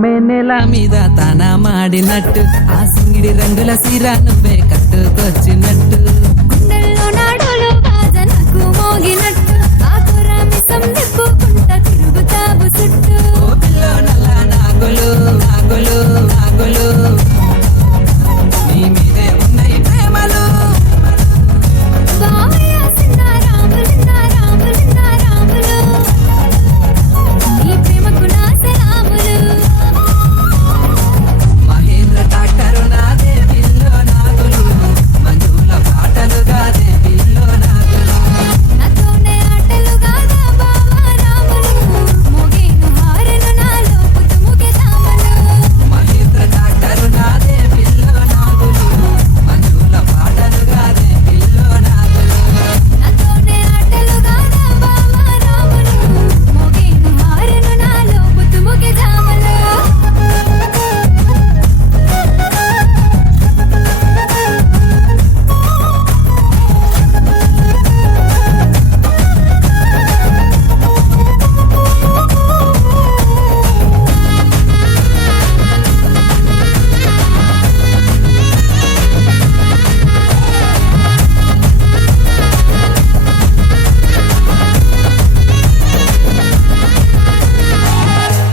మేనెల మీద తన మాడినట్టు ఆ సింగిడి రంగుల సీర నువ్వే కట్టుకొచ్చినట్టు గుండెల్లో నాడులు బాజనకు మోగినట్టు ఆకురామిసం నిప్పుకుంటా తిరుగుతావు చుట్టూ ఓ పిల్లో నల్ల నాగులు నాగులు నాగులు నీ మీదే ఉన్నాయి ప్రేమలు బావయ్య సిన్నారాములు సిన్నారాములు నీ ప్రేమకు నా సలాములు మహేంద్ర డాక్టరు నాదే పిల్లో నాగులు మంజుల పాటలు గాదే పిల్లో నాగులు నాతోనే ఆటలు గాదా బావా రాములు మోగేను హారను నాలో పుతుముగే దామలు మహేంద్ర డాక్టరు నాదే పిల్లో నాగులు మంజుల పాటలు గాదే పిల్లో నాగులు నాతోనే ఆటలు గాదా బావా రాములు మోగేను హారను నాలో పుతుముగే దామలు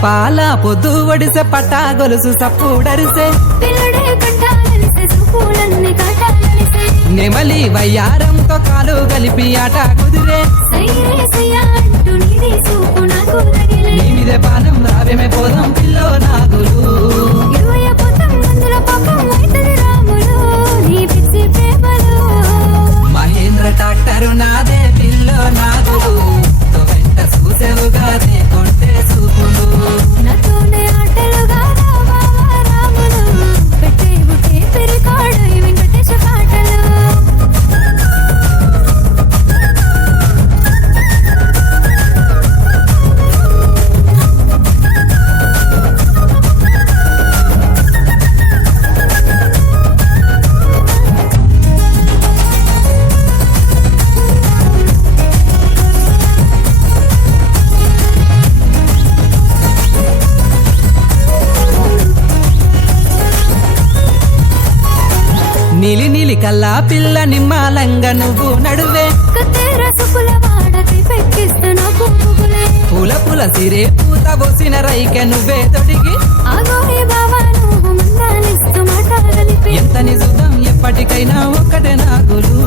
పాల పొద్దు ఒడిసె పట్టా గొలుసు సప్పుడరిసే పిల్లడే కంటాలలిసే సుపూలన్నీ కాటాలలిసే నెమలి వయ్యారంతో కాలు కలిపి ఆట కుదిరే సైరేసయ్యా అంటూ నీది చూపు నాకు తగిలే నీ మీదే పానం రావేమే పోదాం పిల్లో నాగులు ఇరువయ పోతం మందుల పాపం అయితది రాములు నీ పిచ్చి ప్రేమలు మహేంద్ర డాక్టరు నాదే పిల్లో నాగులు తో వెంట చూసేవుగాదే కొంటే చూపులు నాతోనే ఆటలు గాదా బావా రాములు పెట్టే బుట్టే పెరికాడు ఈ వెంకటేశ పాటలు నీలి నీలి కల్లా పిల్ల నిమ్మాలంగా నువ్వు నడువే కత్తెర సుకుల వాడకి పెట్టిస్తున్న పువ్వులే పూల పూల సిరే పూత బోసిన రైక నువ్వే తొడిగి ఆగోరే బావా నువ్వు మందాలిస్తూ మాట కలిపి ఎంత నిజం ఎప్పటికైనా ఒక్కటే నాగులు